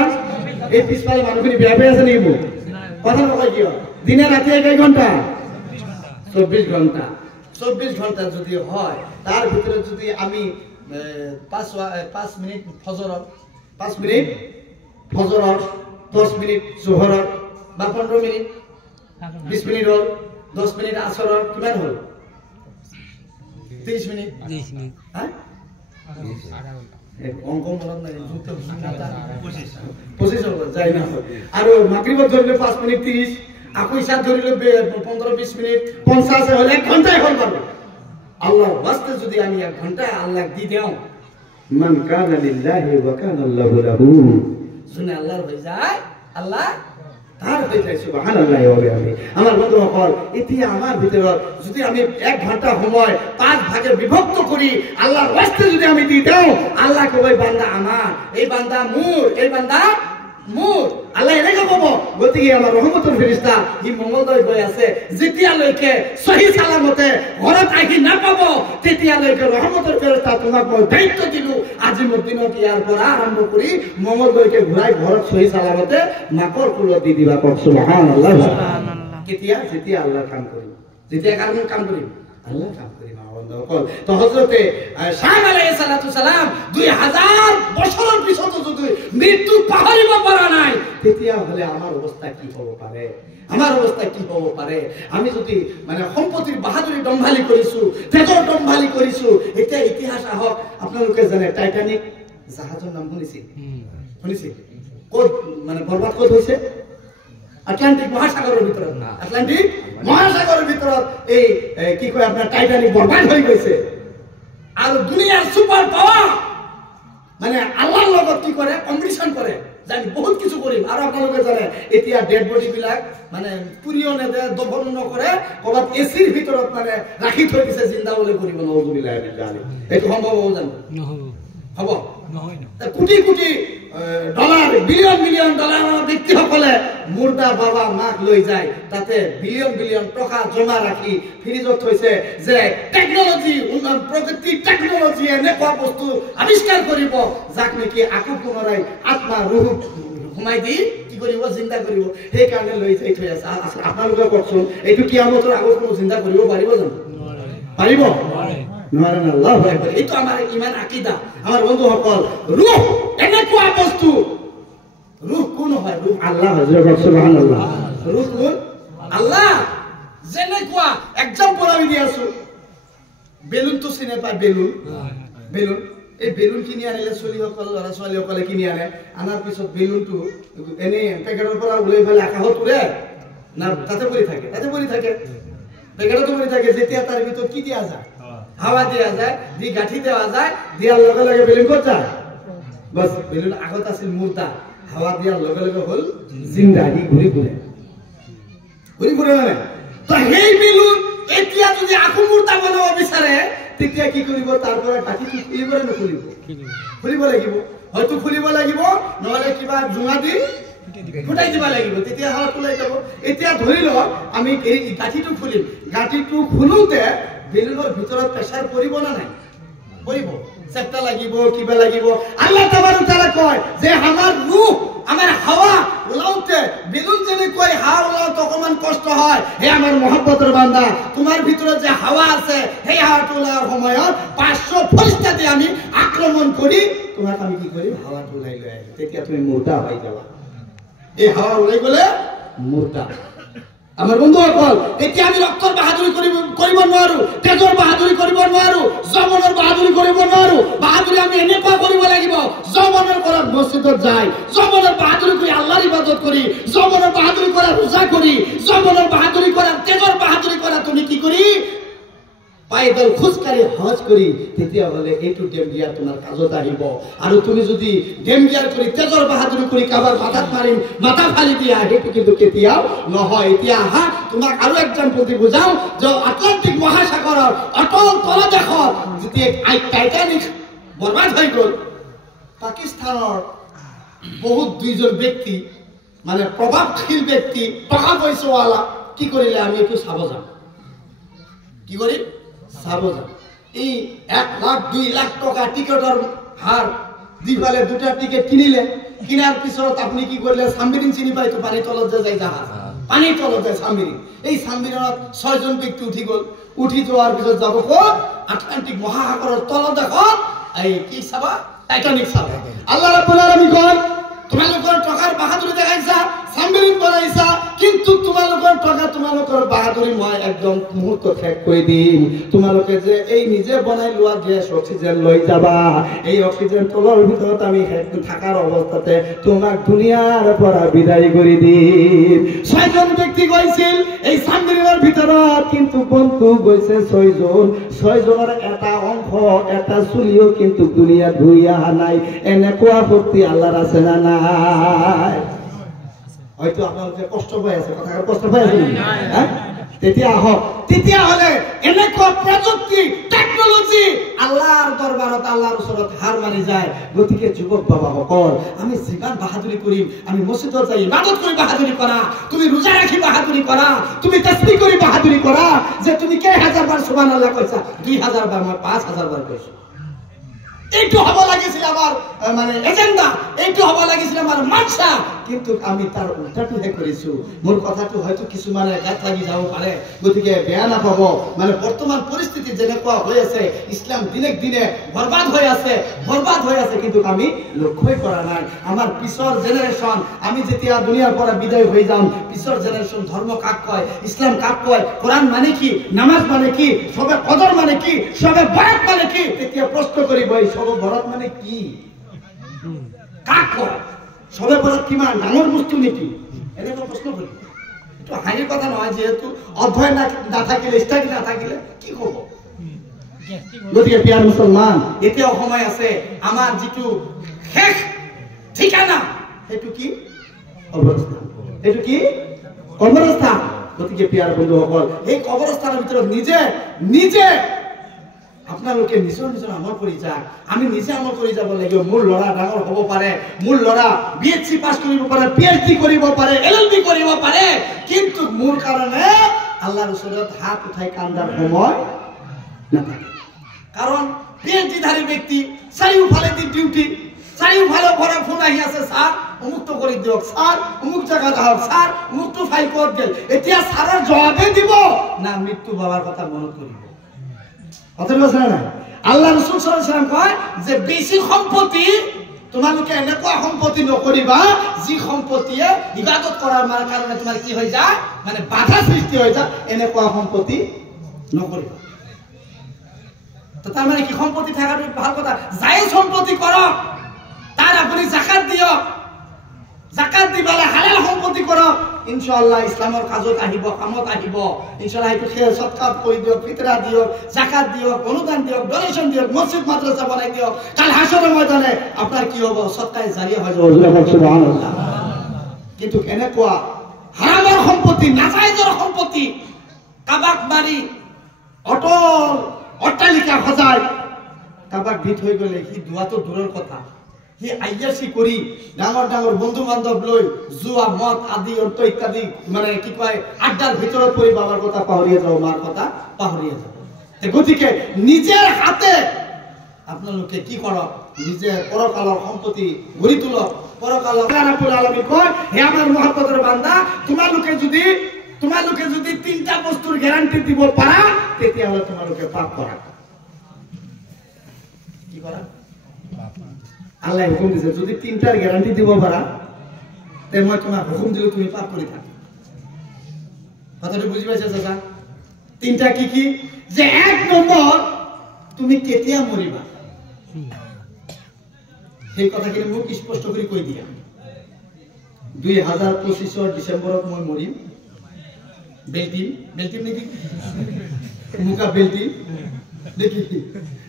এই পিছপাল মানুষখিনি বিয়া পেয়ে আছে নেকি? কথা নকয় কিয়? দিনে রাতে কয় ঘন্টা? 24 ঘন্টা। 24 ঘন্টা যদি হয়, তার ভিতরে যদি আমি 5 মিনিট ফজরত, 5 মিনিট ফজরত, 10 মিনিট জোহরত, বা 15 মিনিট, 20 মিনিট হল, 10 মিনিট আসরত, কিমান হল? 30 মিনিট। 30 মিনিট। হ্যাঁ? অঙ্ক মনত নাই, 25 হল, যাই না। আৰু মাগরিবত ধরিলে 5 মিনিট 30, আকো ইশাত ধরিলে 15-20 মিনিট, 50 হলে 1 ঘন্টায় হল পারবে। আল্লাহর ওয়াস্তে যদি আমি 1 ঘন্টা আল্লাহ দি দেও, মান কানা লিল্লাহি ওয়া কানা আল্লাহু লাহু, শুনে আল্লাহর হয়ে যায়, আল্লাহ তার হয়ে যায়। সুবহানাল্লাহি ওয়া বিহামদিহি। আমার বন্ধু সকল, এতিয়া আমার ভিতৰত যদি আমি 1 ঘন্টা সময় 5 ভাগে বিভক্ত করি আল্লাহর ওয়াস্তে যদি আমি দি দেও, আল্লাহ কই বান্দা আমার, এই বান্দা মুর, এই বান্দা মুর। আল্লাহ এনেকে কব, গতিকে আমার রহমতের ফেরেশতা ই মঙ্গলদয় গৈ আছে, যেতিয়ালৈকে সহি সালামতে ঘৰত আহি নাপাব তেতিয়ালৈকে ৰহমতেৰ ফেৰেশতা তোমাক মই দায়িত্ব দিলো, আজি মোৰ দিনত ইয়াৰ পৰা আৰম্ভ কৰি মঙ্গলদয়কে ঘূৰাই ঘৰত সহি সালামতে মাকৰ কুলত দি দিবা। কওক সুবহানাল্লাহ। কেতিয়া? যেতিয়া আল্লাহ কাম কৰিম, যেতিয়া কাম কৰিম, আল্লাহ কাম কৰিম। তো হযরতে শাম আলাইহিস সালাম 2000 বছরের পিছত যদি মৃত্যু পাহরিব পারা নাই, তেতিয়া হলে আমার অবস্থা কি হব পারে? আমার অবস্থা কি হব পারে? আমি যদি মানে সম্পত্তির বাহাদুরি দম্ভালি কৰিছো, তেজৰ দম্ভালি কৰিছো। এতিয়া ইতিহাস আহক, আপোনালোকে জানে টাইটানিক জাহাজৰ নাম শুনিছে? শুনিছে? ক'ত মানে বৰবাদ ক'ত হৈছে? আটলান্টিক মহাসাগৰেৰ ভিতৰত। আটলান্টিক মহাসাগৰেৰ ভিতৰত এই কি কয় আপনার টাইটানিক বরবাদ হয়ে গেছে। আর দুনিয়ার সুপার পাওয়ার মানে আল্লাহর লগত কি করে? কম্পিটিশন করে, জানি বহুত কিছু করিম। আর আপনারা জানে এতিয়া ডেড বডি বিলাক মানে পুরিও নেদে, দফন নকৰে, কবাত এসিৰ ভিতৰত মানে ৰাখি থৈ দিছে, জিন্দা বলে কৰিব নউজুবিল্লাহ মিন যালিক। এইটো সম্ভৱ হ'ব জানো? নহব। হ'ব নহয় না। Crore crore dollar, billion billion ডলাৰৰ ব্যক্তিসকলে মুৰ্দা বাবা মাক লৈ যায়, তাতে বিলিয়ন বিলিয়ন টকা জমা ৰাখি ফ্ৰিজত থৈছে, যে টেকনলজি উন্নয়ন, প্ৰগতি টেকনলজি এনেকুৱা বস্তু আৱিষ্কাৰ কৰিব যাক নেকি আকৌ পুনৰাই আত্মা ৰূহ সোমাই দি কি কৰিব? চিন্তা কৰিব। সেইকাৰণে লৈ যাই থৈ আছে। আপোনালোকে কওকচোন, এইটো কিয়ামতৰ আগত কোনো চিন্তা কৰিব পাৰিব জানো? পাৰিব নোৱাৰে না আল্লাহু আকবাৰ এইটো আমাৰ ইমান আকীদা আমাৰ বন্ধুসকল ৰূহ এনেকুৱা বস্তু ৰূহ কোন হয় ৰূহ আল্লাহ হযৰত সুবহানাল্লাহ ৰূহ কোন আল্লাহ যেনেকুৱা এক্সাম্পল আমি দি আছো বেলুন তো চিনে পায় বেলুন বেলুন এই বেলুন কিনি আনিলে চলিসকল ল'ৰা ছোৱালীসকলে কিনি আনে আনাৰ পিছত বেলুনটো এনে পেকেটৰ পৰা ওলাই ফেলে আকাশত উৰে না তাতে পৰি থাকে পেকেটত পৰি থাকে যেতিয়া তাৰ ভিতৰত কি দিয়া যায় হাৱা দিয়া যায় দি গাঠি দেওয়া যায় দিয়াৰ লগে লগে বেলুন ক'ত যায় বাস বেলুন আগত আছিল মুৰ্দা হাৱা দিয়াৰ লগে লগে হ'ল জিন্দা দি ঘূৰি ঘূৰে মানে তো সেই বেলুন এতিয়া যদি আকৌ মুৰ্দা বনাব বিচাৰে তেতিয়া কি কৰিব তাৰ পৰা গাঠিটো খুলিব নে নখুলিব খুলিব লাগিব হয়তো খুলিব লাগিব নহলে কিবা জুঙা দি ফুটাই দিব লাগিব তেতিয়া হাৱা ওলাই যাব এতিয়া ধৰি লওক আমি এই গাঠিটো খুলিম গাঠিটো খুলোতে বেলুনৰ ভিতৰত প্ৰেছাৰ পৰিব না নাই পৰিব চেপ্টা লাগিব কিবা লাগিব আল্লাহ তাবারক তাআলা কয় যে আমার রূহ আমার হাওয়া উলাওতে বেলুন যেনে কয় হাওয়া উলাওতে অকমান কষ্ট হয় হে আমার মহব্বতের বান্দা তোমার ভিতরে যে হাওয়া আছে সেই হাওয়াটো উলাওয়ার সময়ত 500 ফেরেশতা দিয়ে আমি আক্রমণ করি তোমাকে আমি কি করি হাওয়াটো উলাই লই আই তেতিয়া তুমি মুর্দা হয়ে যাবা এই হাওয়া উলাই গলে মুর্দা আমার বন্ধুসকল এতিয়া আমি রক্তর বাহাদুরি কৰিব নোৱাৰো তেজৰ বাহাদুৰি কৰিব নোৱাৰো জমনৰ বাহাদুৰি কৰিব নোৱাৰো বাহাদুৰি আমি এনেকুৱা কৰিব লাগিব জমনৰ পৰা মসজিদত যাই জমনৰ বাহাদুৰি কৰি আল্লাহৰ ইবাদত কৰি জমনৰ বাহাদুৰি কৰা ৰোজা কৰি জমনৰ বাহাদুৰি কৰা তেজৰ বাহাদুৰি কৰা তুমি কি কৰি পায়দল খুশকাৰি হজ কৰি তেতিয়া হলে এইটো ডেমগিয়াৰ তোমাৰ কাজত আহিব আৰু তুমি যদি ডেমগিয়াৰ কৰি তেজৰ বাহাদুৰি কৰি কাবাৰ মাথাত মাৰিম মাথা ফালি দিয়া সেইটো কিন্তু কেতিয়াও নহয় এতিয়া হা তোমাক আৰু এক্সাম্পল দি বুজাও যে আটলান্টিক মহাসাগৰৰ অটল তলদেশত যেতিয়া টাইটানিক বৰবাদ হৈ গল পাকিস্তানৰ বহুত দুইজন ব্যক্তি মানে প্ৰভাৱশীল ব্যক্তি টকা পইচাওয়ালা কি কৰিলে আমি একটু চাব যাম কি করি সাবজা এই 1 লাখ 2 লাখ টাকা টিকেটের হার দিবালে দুটা টিকেট কিনিলে কিনার পিছত আপনি কি করলে সামবিরিন চিনি পাই তো পানি তলত যায় জাহাজ পানি তলত যায় সামবিরিন এই সামবিরিনত 6 জন ব্যক্তি উঠি যাওয়ার পিছত যাব কো আটলান্টিক মহাসাগরের তলত দেখো এই কি সাবা টাইটানিক সাবা আল্লাহ রাব্বুল আলামিন কয় তোমালোকৰ টকাৰ বাহাদুৰি দেখাইছা সামবিৰিন বনাইছা কিন্তু তোমালোকৰ টকা তোমালোকৰ বাহাদুৰি মই একদম মুহূৰ্ত শেষ কৰি দিম তোমালোকে যে এই নিজে বনাই লোৱা গ্যাস অক্সিজেন লৈ যাবা এই অক্সিজেন তলৰ ভিতৰত আমি থাকাৰ অৱস্থাতে তোমাক দুনিয়াৰ পৰা বিদায় কৰি দিম 6 জন ব্যক্তি গৈছিল এই সামবিৰিনৰ ভিতৰত কিন্তু বন্ধু গৈছে 6 জনৰ এটা অংশ এটা চুলিও কিন্তু দুনিয়া ঘূৰি অহা নাই এনেকুৱা শক্তি আল্লাহৰ আছে না নাই হয়তো আপোনালোকে কষ্ট পাই আছে কথা কষ্ট পাই আছে হ্যাঁ তেতিয়া হলে এনেকুৱা প্ৰযুক্তি টেকনলজি আল্লাহৰ দৰবাৰত আল্লাহৰ ওচৰত হাৰ মানি যায় গতিকে যুৱক বাবাসকল আমি যিমান বাহাদুৰি কৰিম আমি মসজিদত যাই ইবাদত কৰি বাহাদুৰি কৰা তুমি ৰোজা ৰাখি বাহাদুৰি কৰা তুমি তাসবিহ কৰি বাহাদুৰি কৰা যে তুমি কেইহাজাৰ বাৰ সুবহানাল্লাহ কৈছা 2000 বাৰ মই 5000 বাৰ কৈছো এইটো হব লাগিছিল আমার মানে এজেন্ডা এইটো হব লাগিছিল আমার মানসা কিন্তু আমি তার উল্টাটোহে কৰিছো মোৰ কথাটো হয়তো কিছুমানে গাত লাগি যাব পাৰে গতিকে বেয়া নাপাব মানে বৰ্তমান পৰিস্থিতি যেনেকুৱা হৈ আছে ইসলাম দিনে দিনে বৰবাদ হৈ আছে কিন্তু আমি লক্ষ্যই কৰা নাই আমাৰ পিছৰ জেনাৰেশন আমি যেতিয়া দুনিয়াৰ পৰা বিদায় হৈ যাম পিছৰ জেনারেশন ধর্ম কাক কয় ইসলাম কাক কয় কোরআন মানে কি নামাজ মানে কি সবে কদর মানে কি সবে বরাত মানে কি তেতিয়া প্রশ্ন করিব এই সবে বরাত মানে কি কাক কয় সবে বরাত কি মান ডাঙৰ বস্তু নেকি এনেকুৱা প্ৰশ্ন কৰিব এটো হাঁহিৰ কথা নহয় যেহেতু অধ্যয়ন না থাকিলে স্টাডি না থাকিলে কি কব গতিকে প্ৰিয় মুছলমান এতিয়াও সময় আছে আমাৰ যিটো শেষ ঠিকানা সেইটো কি কবৰস্থান সেইটো কি কবৰস্থান গতিকে প্ৰিয় বন্ধুসকল এই কবৰস্থানৰ ভিতৰত নিজে আপোনালোকে নিজৰ আমল কৰি যাওক আমি নিজে আমল কৰি যাব লাগিব মোৰ লৰা ডাঙৰ হ'ব পাৰে মোৰ লৰা বিএসসি পাস কৰিব পাৰে পিএইচডি কৰিব পাৰে এলএলবি কৰিব পাৰে কিন্তু মোৰ কাৰণে আল্লাহৰ ওচৰত হাত উঠাই কান্দাৰ সময় নাথাকে কাৰণ পিএইচডিধাৰী ব্যক্তি চাৰিওফালে ডিউটি চাৰিওফালে ভৰা ফোন আহি আছে স্যাৰ অমুক তো কৰি দিয়ক স্যাৰ অমুক জায়গা যাওক স্যাৰ অমুক তো ফাইল ক'ত গেল এতিয়া স্যাৰৰ জবাবে দিব না মৃত্যু বাবাৰ কথা মনত কৰিব কথা বলছেন না? আল্লাহ ৰাসূল সাল্লাল্লাহু আলাইহি ওয়াসাল্লাম কয় যে বেশি সম্পত্তি তোমালোকে এনেকুৱা সম্পত্তি নকৰিবা যি সম্পত্তিয়ে ইবাদত কৰাৰ কাৰণে তোমাৰ কি হৈ যায় মানে বাধা সৃষ্টি হৈ যায় এনেকুৱা সম্পত্তি নকৰিবা। তো তাৰ মানে কি সম্পত্তি থাকাটো ভাল কথা, যাই সম্পত্তি কৰক তাৰ আপুনি যাকাত দিয়ক, যাকাত দিবালে হালাল সম্পত্তি কৰক, ইনশাআল্লাহ ইসলামৰ কাজত আহিব, কামত আহিব। ইনশাআল্লাহ এইটো খেৰ সৎকাত কৰি দিয়ক, ফিতৰা দিয়ক, যাকাত দিয়ক, অনুদান দিয়ক, ডোনেশন দিয়ক, মসজিদ মাদ্রাসা বনাই দিয়ক, কাল হাসরের ময়দানে আপনার কি হবে সৎকায় জারিয়া হয়ে যাবে। সুবহানাল্লাহ। কিন্তু এনেকুৱা হাৰামেৰ সম্পত্তি, নাজায়েজৰ সম্পত্তি কাবাক মাৰি অটল অট্টালিকা সজায় কাবাক ভিত হৈ গলে সি দুয়াটো দূৰৰ কথা, সি আইয়াসি কৰি ডাঙৰ ডাঙৰ বন্ধু বান্ধৱ লৈ জুৱা মদ আদি অন্ত ইত্যাদি মানে কি কয় আড্ডাৰ ভিতৰত পৰি বাবাৰ কথা পাহৰিয়ে যাব, মাৰ কথা পাহৰিয়ে যাব। গতিকে নিজেৰ হাতে আপোনালোকে কি কৰক, নিজে পৰকালৰ সম্পত্তি গঢ়ি তোলক। পৰকালৰ ৰাব্বুল আলামিন কয় হে আমাৰ মহব্বতৰ বান্দা, তোমালোকে যদি তিনটা বস্তুৰ গ্যাৰান্টি দিব পাৰা তেতিয়াহ'লে তোমালোকে পাপ কৰা। কি কৰা? আল্লাহ হুকুম দিছে যদি তিনটাৰ গ্যাৰান্টি দিব পাৰা তে মই তোমাক হুকুম দিলে তুমি পাপ কৰি থাক। কথাটো বুঝি পাইছা চাচা? তিনটা কি কি? যে এক নম্বর তুমি কেতিয়া মরিবা, সেই কথাখিনি মোক স্পষ্ট কৰি কৈ দিয়া। 2025 ডিসেম্বৰত মই মৰিম। বেলটিম নেকি? মুকা বেলটিম দেখি।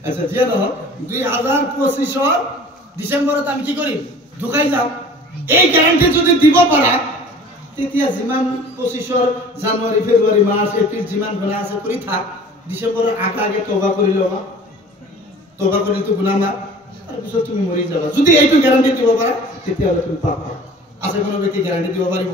আচ্ছা যে নহয় 2025 ডিসেম্বৰত আমি কি কৰিম? ঢুকাই যাম। এই গ্যাৰান্টি যদি দিব পাৰা তেতিয়া যিমান 25 জানুৱাৰী ফেব্ৰুৱাৰী মাৰ্চ এপ্ৰিল যিমান গুনাহ আছে কৰি থাক, ডিসেম্বৰৰ আগে তওবা কৰি লবা। তওবা কৰি তো গুনাহ মাৰ, তাৰপিছত তুমি মৰি যাবা। যদি এইটো গ্যাৰান্টি দিব পাৰা তেতিয়াহ'লে তুমি পাপ কৰা। আছে কোনো ব্যক্তি গ্যাৰান্টি দিব পাৰিব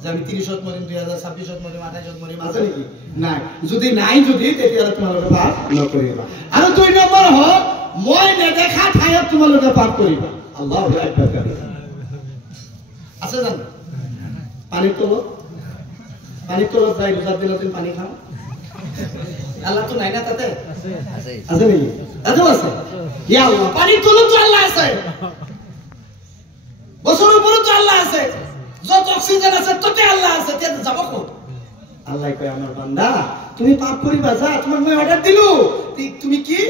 যে আমি 30ত মৰিম, 2026ত মৰিম, 28ত মৰিম? আছে নেকি? নাই। যদি নাই তেতিয়াহ'লে তোমালোকে পাপ নকৰিবা। আৰু 2 নম্বৰ হ'ল মই নেদেখা ঠাইত তোমালোকে পাপ কৰিবা। আল্লাহু আকবাৰ। আছে জানো? পানীৰ তলত যাই ৰোজাৰ দিনত পানী খাওঁ, আল্লাহটো নাই না তাতে? আছে নেকি? তাতেও আছে। ইয়া আল্লাহ, পানীৰ তলতো আল্লাহ আছে, বছৰৰ ওপৰতো আল্লাহ আছে, যত অক্সিজেন আছে ততে আল্লাহ আছে। তেতিয়া যাব ক'ত? আল্লাহ কয় আমার বান্দা তুমি পাপ কৰিবা, যা তোমাক মই অৰ্ডাৰ দিলো, তুমি কি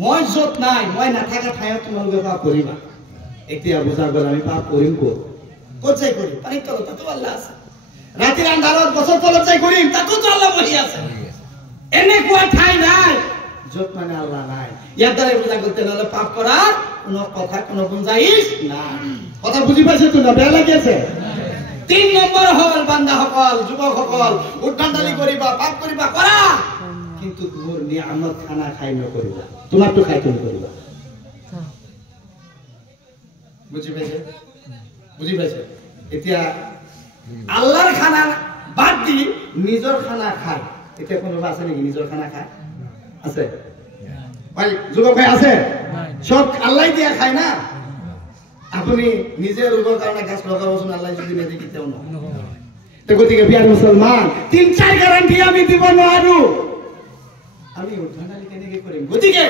মই যত নাই, মই নাথাকা ঠাইত তোমালোকে পাপ কৰিবা। এতিয়া বুজা গ'ল আমি পাপ কৰিম ক'ত যাই কৰিম? পানীৰ তলত, তাতো আল্লাহ আছে। ৰাতিৰ আন্ধাৰত গছৰ তলত যাই কৰিম, তাতো আল্লাহ বহি আছে। এনেকুৱা ঠাই নাই যত মানে আল্লাহ নাই। ইয়াৰ দ্বাৰা বুজা গ'ল তেনেহ'লে পাপ কৰাৰ কোনো কথা, কোনো গুঞ্জাইশ নাই। কথা বুজি পাইছে তো না? বেয়া লাগি আছে? 3 নম্বৰ হ'ল বান্দাসকল, যুৱকসকল, উদ্ধান্দালি কৰিবা, পাপ কৰিবা, কৰা, কিন্তু মোৰ নিয়ামত খানা খাই নকৰিবা, তোমাৰটো খাই তুমি কৰিবা। বুজি পাইছে? এতিয়া আল্লাহৰ খানা বাদ দি নিজৰ খানা খায়। এতিয়া কোনোবা আছে নেকি নিজৰ খানা খায়? আছে ভাই? যুৱক ভাই আছে? সব আল্লাহ দিয়া খায় না। আপনি নিজে ৰোগৰ কাৰণে গাছ লগাবচোন, আল্লাহ যদি নেদে কেতিয়াও নহয়। গতিকে বিয়াৰ মুছলমান 3-4 গ্যাৰান্টি আমি দিব নোৱাৰো। আমি উদ্ধান্দালি কেনেকে কৰিম? গতিকে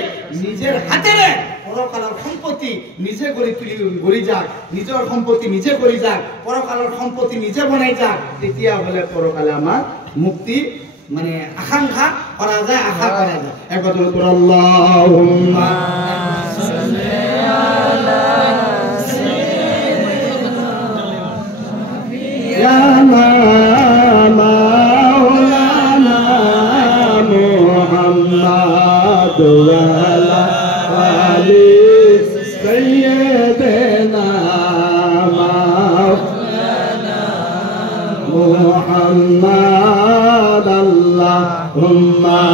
নিজেৰ হাতেৰে পৰকালৰ সম্পত্তি নিজে গঢ়ি যাক, নিজৰ সম্পত্তি নিজে কৰি যাক, পৰকালৰ সম্পত্তি নিজে বনাই যাক, তেতিয়া হলে পৰকালে আমাৰ মুক্তি মানে আকাংক্ষা করা যায়, আশা করা যায়। একবার বলুন আল্লাহুম্মা সাল্লি আলা সাইয়্যিদিনা মাওলানা মুহাম্মাদ ওয়া আলা আলি সাইয়্যিদিনা মাওলানা মুহাম্মাদ। আল্লাহুম্মা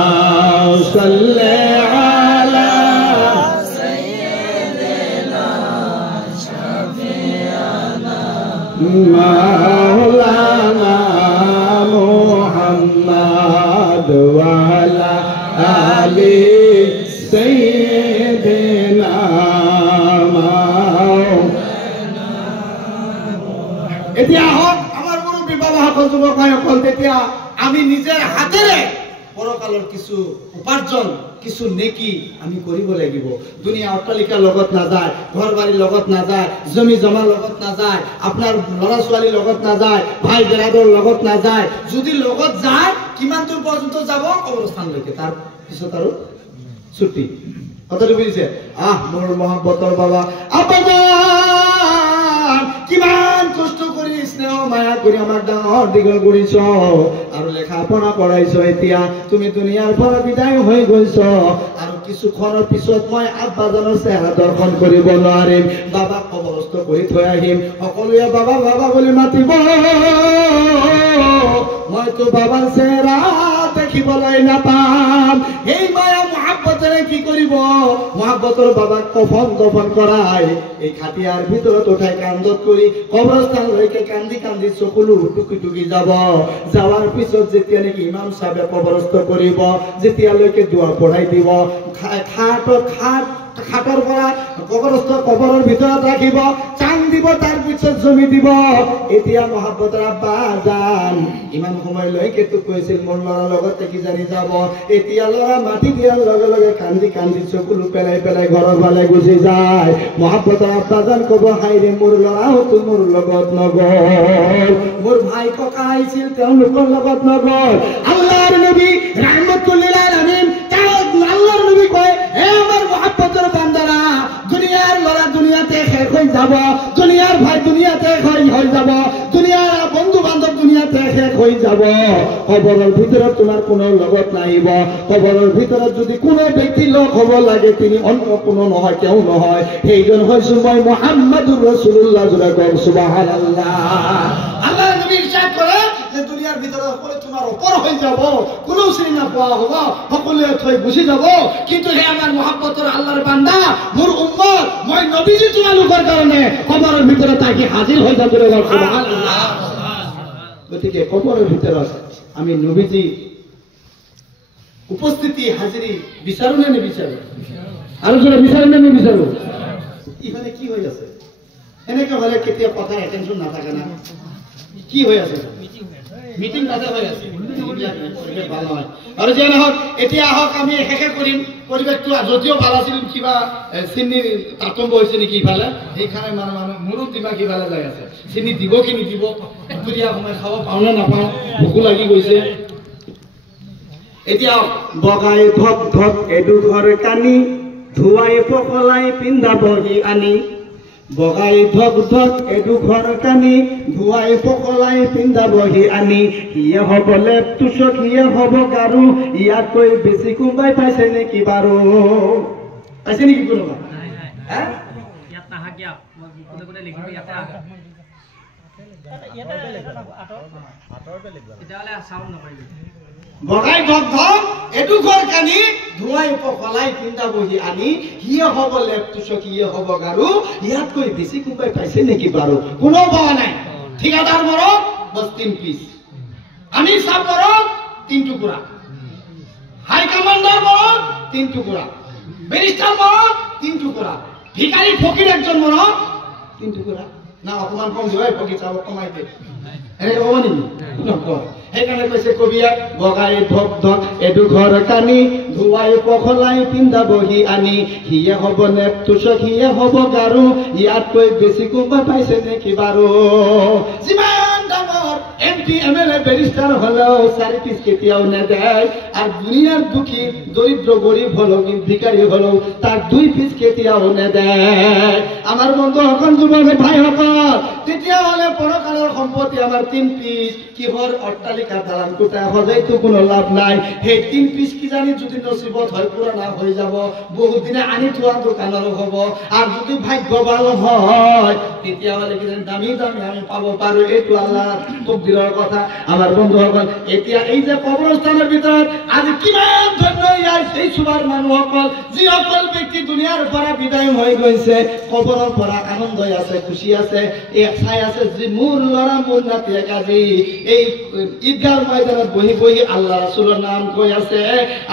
সাল্লি আলা সাইয়্যিদিনা শাফিয়ানা মাওলানা মুহাম্মাদ ওয়া আলা আলি সাইয়্যিদিনা মাওলানা। এতিয়া হক আমার মুরব্বী বাবা সকল, যুবক ভাই সকল, তেতিয়া আমি নিজের হাতেৰে পৰকালেৰ কিছু উপাৰ্জন কিছু নেকি আমি কৰিব লাগিব দুনিয়া অট্টালিকাৰ লগত নাযায় ঘৰ বাৰীৰ লগত নাযায় জমি জমা লগত নাযায় আপোনাৰ ল'ৰা ছোৱালীৰ লগত নাযায় ভাই বেৰাদৰ লগত নাযায় যদি লগত যায় কিমান দূৰ পৰ্যন্ত যাব কবৰস্থানলৈকে তাৰ পিছত আৰু ছুটি কথাটো বুজিছে মোৰ মহব্বতৰ বাবা কিমান কষ্ট কৰি স্নেহ মায়া কৰি আমাক ডাঙৰ দীঘল কৰিছ আৰু লেখা পঢ়া কৰাইছ এতিয়া তুমি দুনিয়াৰ পৰা বিদায় হৈ গৈছ আৰু কিছুক্ষণৰ পিছত মই আব্বাজনৰ চেহেৰা দৰ্শন কৰিব নোৱাৰিম বাবাক কবৰস্থ কৰি থৈ আহিম সকলোৱে বাবা বাবা বুলি মাতিব মইতো বাবাৰ চেহেৰা দেখিবলৈ নাপাম এই মায়া মহাব্বতেৰে কি কৰিব মহাব্বতৰ বাবাক কফন দফন কৰাই এই খাটিয়াৰ ভিতৰত উঠাই কান্দত কৰি কবৰস্থানলৈকে কান্দি কান্দি চকুলো টুকি টুকি যাব যাৱাৰ পিছত যেতিয়া নেকি ইমাম সাহেবে কবৰস্থ কৰিব যেতিয়ালৈকে দোৱা পঢ়াই দিব খাটৰ পৰা কবৰস্থ কবৰৰ ভিতৰত ৰাখিব চাং দিব তাৰ পিছত জমি দিব এতিয়া মহাব্বতৰ আব্বা যান ইমান সময়লৈকে তো কৈছিল মোৰ ল'ৰাৰ লগতে কি জানি যাব এতিয়া ল'ৰা মাটি দিয়াৰ লগে লগে কান্দি কান্দি চকুলো পেলাই পেলাই ঘৰৰ ফালে গুচি যায় মহাব্বতৰ আব্বা যান ক'ব হাইৰে মোৰ ল'ৰাও তো মোৰ লগত নগ'ল মোৰ ভাই ককা আহিছিল তেওঁলোকৰ লগত নগ'ল আল্লাহৰ নবী ৰাহমাতুল লিল আলামিন আল্লাহৰ নবী কয় হে আমার মহব্বতের বান্দারা দুনিয়ার লড়া দুনিয়াতে শেষ হয়ে যাব দুনিয়ার ভাই দুনিয়াতে হয়ে যাব দুনিয়ার বন্ধু বান্ধব দুনিয়াতে শেষ হয়ে যাব কবরের ভিতরে তোমার কোনো লগত নাইব কবরের ভিতরে যদি কোনো ব্যক্তি লোক হব লাগে তিনি অন্য কোনো নহয় কেউ নহয় সেইজন হইছো মই মুহাম্মাদুর রাসূলুল্লাহ সুবহানাল্লাহ আল্লাহ নবী ইরশাদ করে যে দুনিয়ার ভিতরে সকলে তোমার উপর হয়ে যাব কোনো চিনি না পাওয়া হবো সকলে থই গুছি যাব কিন্তু হে আমার মহব্বতের আল্লাহর বান্দা মোর উম্মত মই নবীজি তোমালোকৰ কাৰণে কবৰেৰ ভিতৰে তাকে হাজিৰ হয়ে যাব সুবহানাল্লাহ গতিকে কবৰেৰ ভিতৰত আমি নবীজি উপস্থিতি হাজিৰি বিচাৰো নে নিবিচাৰো আৰু যদি বিচাৰো নে নিবিচাৰো ইফালে কি হৈ আছে এনেকে হলে কেতিয়া কথাৰ এটেনশন নাথাকে না কি হৈ আছে মিটিং তাতে হৈ আছে ভালো হয় আৰু যে নহওক এতিয়া আহক আমি শেষে কৰিম পৰিৱেশটো যদিও ভাল আছিল কিবা চিনিৰ তাতম্ব হৈছে নেকি ইফালে সেইখানে মানে মোৰো দিমাগ ইফালে যাই আছে চিনি দিব কি নিদিব দুপৰীয়া সময় খাব পাওঁ নে নাপাওঁ ভোকো লাগি গৈছে এতিয়া বগাই ধক ধক এডোখৰ কানি ধুৱাই পকলাই পিন্ধাবহি আনি বগাই ধক ধক এডোখৰ কানি ধুৱাই পকলাই পিন্ধাবহি আনি ইয়ে হ'ব লেপ তুচক ইয়ে হ'ব গাৰু ইয়াতকৈ বেছি কোনোবাই পাইছে নেকি বাৰু পাইছে নেকি কোনোবা বগাই ধক ধক এডোখৰ কানি ধুৱাই পকলাই পিন্ধাবহি আনি ইয়ে হ'ব লেপ তুচক ইয়ে হ'ব গাৰু ইয়াতকৈ বেছি কোনোবাই পাইছে নেকি বাৰু কোনো পোৱা নাই ঠিকাদার মরক বস 3 পিস আমি সব মরক 3 টুকরা হাই কমান্ডার মরক 3 টুকরা ব্যারিস্টার মরক 3 টুকরা ভিখারি ফকির একজন মরক 3 টুকরা না অপমান কম দিবাই ফকির চাব কমাইতে এনে কমানি নকর সেইকাৰণে কৈছে কবিয়া বগাই ধক ধক এডোখৰ কানি ধুৱাই পখলাই পিন্ধাবহি আনি হিয়ে হ'ব নেপ তুচক হিয়ে হ'ব গাৰু ইয়াতকৈ বেছি কোনোবা পাইছে নেকি বাৰু যিমান ডাঙৰ এমপি এমএলএ ব্যারিস্টার হলেও 4 পিস কেতিয়াও নেদেয় আর দুনিয়ার দুঃখী দরিদ্র গরিব হলো ভিখারি হলো তার 2 পিস কেতিয়াও নেদেয় আমার বন্ধু হকন যুবক ভাই হকন তেতিয়া হলে পরকালের সম্পত্তি আমার 3 পিস কিহর অট্টালিকা দালান কোটা হজাইতো কোনো লাভ নাই সেই 3 পিস কি জানি যদি নসিবত হয় পুরা না হয়ে যাব বহু দিনে আনি থোয়া দোকানৰো হ'ব আর যদি ভাগ্য ভালো হয় তেতিয়া হলে কি জানি দামি দামি আমি পাবো পারো এইটো আল্লাহ তকদিৰৰ কথা আমাৰ বন্ধু হকল এতিয়া এই যে কবৰস্থানেৰ ভিতৰত আজি কিমান ধন্য ইয়াৰ সেই সুবাৰ মানুহসকল যিসকল ব্যক্তি দুনিয়াৰ পৰা বিদায় হৈ গৈছে কবৰৰ পৰা আনন্দ আছে খুশি আছে এই চাই আছে যে মোৰ ল'ৰা মোৰ নাতি একাজি এই ঈদগাহ ময়দানত বহি বহি আল্লাহ ৰাসূলৰ নাম কৈ আছে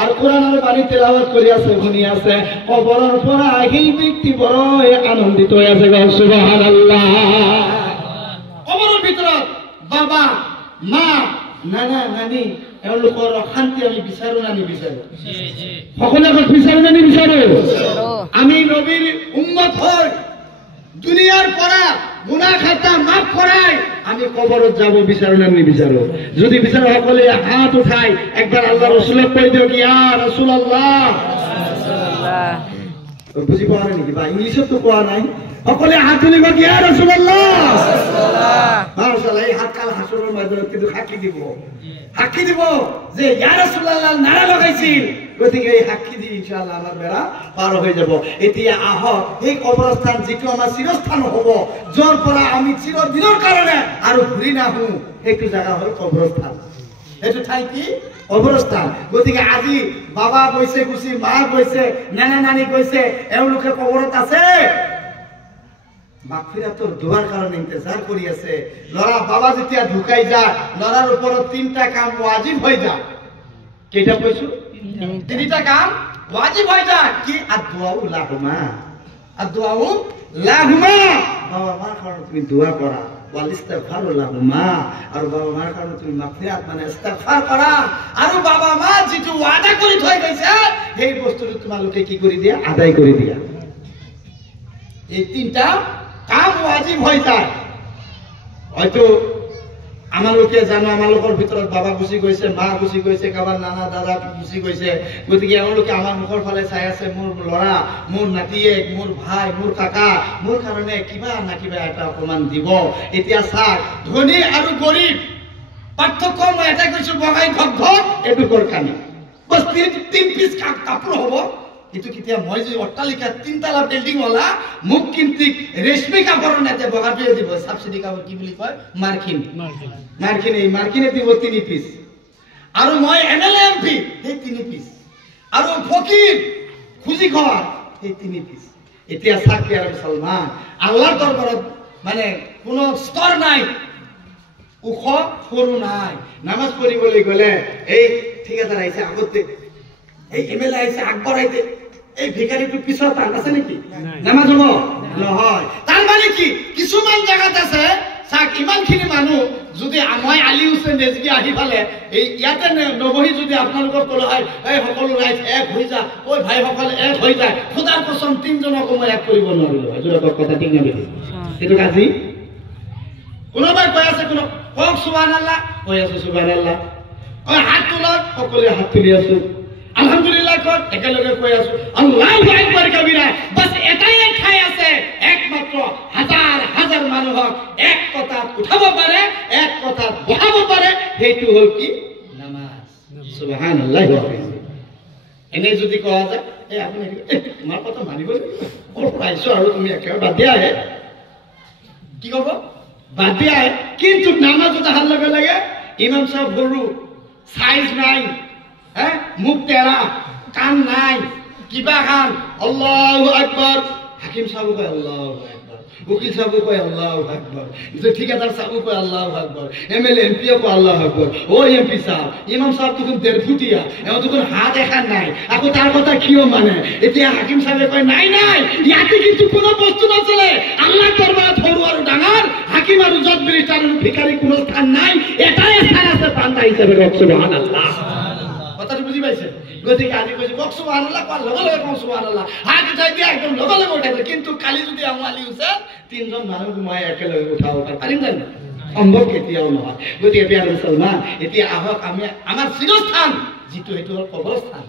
আৰ কোৰআনেৰ বাণী তেলাওয়াত কৰি আছে শুনি আছে কবৰৰ পৰা আহিল ব্যক্তি বড় আনন্দিত হৈ আছে সুবহানাল্লাহ কবৰৰ ভিতৰত বাবা মা না না নানি এওঁলোকৰ শান্তি আমি বিচাৰো না নিবিচাৰো সকলোৱে বিচাৰো না নিবিচাৰো আমি নবীৰ উম্মত হৈ দুনিয়াৰ পৰা গুনাহ খাতা মাফ কৰাই আমি কবৰত যাব বিচাৰো না নিবিচাৰো যদি বিচাৰো সকলোৱে হাত উঠাই একবাৰ আল্লাহ ৰাসূলক কৈ দিয়ক ইয়া ৰাসূলুল্লাহ বুজি পোৱা নাই নেকি বা ইংলিছত কোৱা নাই সকলোৱে হাত তুলিব ইয়া ৰাসূলুল্লাহ মাশাআল্লাহ এই হাত কাল হাসৰৰ ময়দানত কিন্তু সাক্ষী দিব যে ইয়া ৰাসূলুল্লাহ নাৰা লগাইছিল গতিকে এই সাক্ষী দি ইনশাআল্লাহ আমাৰ বেৰা পাৰ হৈ যাব এতিয়া আহ এই কবৰস্থান যিটো আমাৰ চিৰস্থান হ'ব যৰ পৰা আমি চিৰদিনৰ কাৰণে আৰু ঘূৰি নাহো সেইটো জায়গা হ'ল কবৰস্থান এইটো ঠাই কি কবৰস্থান গতিকে আজি বাবা গৈছে গুচি মা গৈছে নানা নানি গৈছে এওঁলোকে কবৰত আছে মাগফিরাতর দোয়ার কারণে ইন্তজার করি আছে লড়া বাবা যেতিয়া ঢুকাই যায় লড়ার উপর তিনটা কাম ওয়াজিব হয়ে যায় কেটা কইছো তিনটা কাম ওয়াজিব হয়ে যায় কি আদুআউ লাহুমা বাবা মার কারণে তুমি দোয়া করা ওয়াল ইস্তিগফারু লাহুমা আর বাবা মার কারণে তুমি মাগফিরাত মানে ইস্তিগফার করা আর বাবা মা যেটু ওয়াদা কৰি থৈ গৈছে সেই বস্তুটো তোমালোকে কি কৰি দিয়া আদায় কৰি দিয়া এই তিনটা কাম ওয়াজিব হয়ে যায় হয়তো আমালোকে জানো আমালোকৰ ভিতৰত বাবা গুচি গৈছে মা গুচি গৈছে কাবাৰ নানা দাদা গুচি গৈছে গতিকে এওঁলোকে আমাৰ মুখৰ ফালে চাই আছে মোৰ ল'ৰা মোৰ নাতিয়েক মোৰ ভাই মোৰ কাকা মোৰ কাৰণে কিবা না কিবা এটা অকমান দিব এতিয়া চাক ধনী আৰু গৰীব পাৰ্থক্য মই এটা কৈছো বগাই ঘক এডুকৰ কানি বস তিন পিস কাপোৰ হ'ব itu kita মই যে অট্টালিকা তিনতলা বিল্ডিং ওলা মুখ কিন্তু রেশমি কাপড় নেতে বগা দিয়ে দিব সাবসিডি কাপড় কি বলি কয় মার্কিন এই মার্কিনে দিব 3 পিস আর মই এমএলএ এমপি এই 3 পিস আর ফকির খুজি খাওয়া এই 3 পিস এতিয়া সাকি আর মুসলমান আল্লাহর দরবারে মানে কোনো স্তর নাই উখ সরু নাই নামাজ পড়িবলৈ গলে এই ঠিকাদার আইছে আগতে এই এমএলএ আইছে আগবঢ়াইতে এই ভিখাৰীটো পিছত আছে নেকি নামাজ হ'ব নহয় তাৰ মানে কি কিছুমান জায়গাত আছে সাক ইমানখিনি মানুহ যদি মই আলী হুসেন রেজভি আহি পালে এই ইয়াতে নবহি যদি আপোনালোকৰ কল হয় এই সকলো ৰাইজ এক হৈ যা ওই ভাই সকল এক হৈ যায় খোদাৰ কসম তিনজনক মই এক কৰিব নোৱাৰিলো হযুৰৰ কথা ঠিক না বেছি এটো আজি কোনোবাই কৈ আছে কোন কক সুবহানাল্লাহ কৈ আছে সুবহানাল্লাহ ঐ হাত তোলা সকলোৱে হাত তুলি আছো আলহামদুলিল্লাহ কত একেলগে কৈ আছো আল্লাহু আকবার কবিরা বাস এটাই ঠাই আছে একমাত্র হাজার হাজার মানুহক এক কথা উঠাব পাৰে এক কথা বহাব পাৰে সেইটো হল কি নামাজ সুবহানাল্লাহ এনে যদি কোৱা যায় এই আপুনি তোমাৰ কথা মানিব ওৰ পাইছো আৰু তুমি একেবাৰে বাদ দিয়া হে কি কব বাদ দিয়া কিন্তু নামাজ উঠাৰ লগে লগে ইমাম সাহেব গৰু সাইজ নাই হ্যাঁ মুখ তেরা কান নাই কিবা খান আল্লাহু আকবার হাকিম সাহেব কয় আল্লাহু আকবার উকিল সাহেব কয় আল্লাহু আকবার যে ঠিকাদার সাহেব কয় আল্লাহু আকবার এমএলএ এমপি কয় আল্লাহু আকবার ও এমপি সাহেব ইমাম সাহেব তখন দেড়ফুটিয়া এও তখন হাত এখান নাই আকৌ তার কথা কিও মানে এতিয়া হাকিম সাহেব কয় নাই নাই ইয়াতে কিন্তু কোনো বস্তু নচলে আল্লাহ দৰবাৰত সৰু আৰু ডাঙৰ হাকিম আৰু জজ মিনিষ্টাৰ আৰু ভিখাৰী কোনো স্থান নাই এটাই স্থান আছে বান্দা হিচাপে সুবহানাল্লাহ কথাটা বুঝি পাইছে গতিকে আজি কইছে কক সুবহানাল্লাহ কোৱা লগে লগে কক সুবহানাল্লাহ হাত উঠাই দিয়া একদম লগে লগে উঠাইছে কিন্তু কালি যদি আমলি হৈছে তিনজন মানুহ মই একেলগে উঠাব পাৰিম জানো সম্ভৱ কেতিয়াও নহয় গতিকে বিয়াৰ মুছলমান এতিয়া আহক আমি আমাৰ চিৰস্থান যিটো হেতু হ'ল কবৰস্থান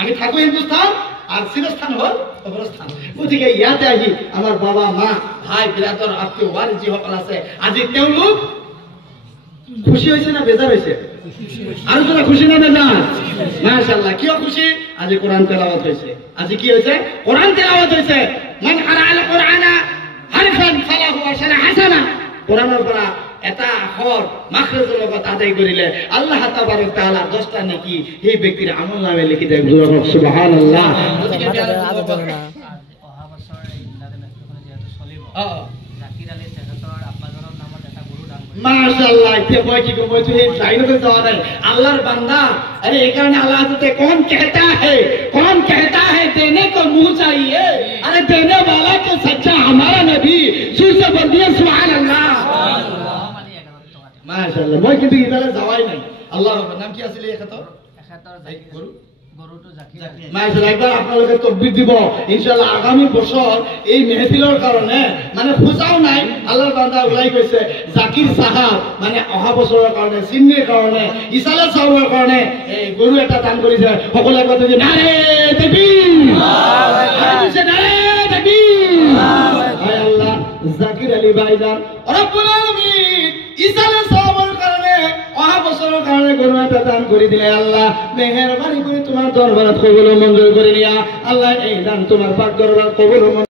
আমি থাকো হিন্দুস্তান আর চিরস্থান হল কবরস্থান গতিকে ইয়াতে আহি আমার বাবা মা ভাই বিরাদর আত্মীয় ওয়ারি যিসকল আছে আজি তেওঁলোক খুশি হয়েছে না বেজার হয়েছে আর তোরা খুশি না বেজার মাশাআল্লাহ কিয় খুশি আজি কোরআন তেলাওয়াত হয়েছে আজি কি হয়েছে কোরআন তেলাওয়াত হয়েছে মান কারা আল কোরআনা হারফান ফালাহু আশরা হাসানা কোরআনের পড়া এটা আখর মাখরাজের লগত আদায় করিলে আল্লাহ তাবারক তাআলা 10টা নেকি এই ব্যক্তির আমলনামে লিখি দেয় সুবহানাল্লাহ माशाअल्लाह के भाई की कोई तो ये लाइन पे जवान है अल्लाह बंदा अरे एक कारण अल्लाह से कौन कहता है देने को मुंह चाहिए अरे देने वाला तो सच्चा हमारा नबी सुर से बोल दिया सुभान अल्लाह মাশাআল্লাহ মই কিন্তু ইফালে যাওয়াই নাই আল্লাহ নাম কি আছিল এখাতর গরু মাশাআল্লাহ একবার আপনাদের তাকবীর দিব ইনশাআল্লাহ আগামী বছর এই মেহফিলের কারণে মানে পূজাও নাই আল্লাহর বান্দা উলাই কইছে জাকির সাহাব মানে অহা বছরের কারণে সিন্নির কারণে ইসালা সাহাবের কারণে এই গরু একটা দান করিছে সকলে কথা যে নারে তাকবীর নারে তাকবীর হায় আল্লাহ জাকির আলী ভাইজান রব্বুল আলামিন ইসালা সাহাবের কারণে অহা বছরের কারণে গরু একটা দান করে দিলে আল্লাহ মেহেরবানি করে তোমার দরবারে কবুল ও মঞ্জুর করে নিয়া আল্লাহ এই দান তোমার পাক দরবারে কবুল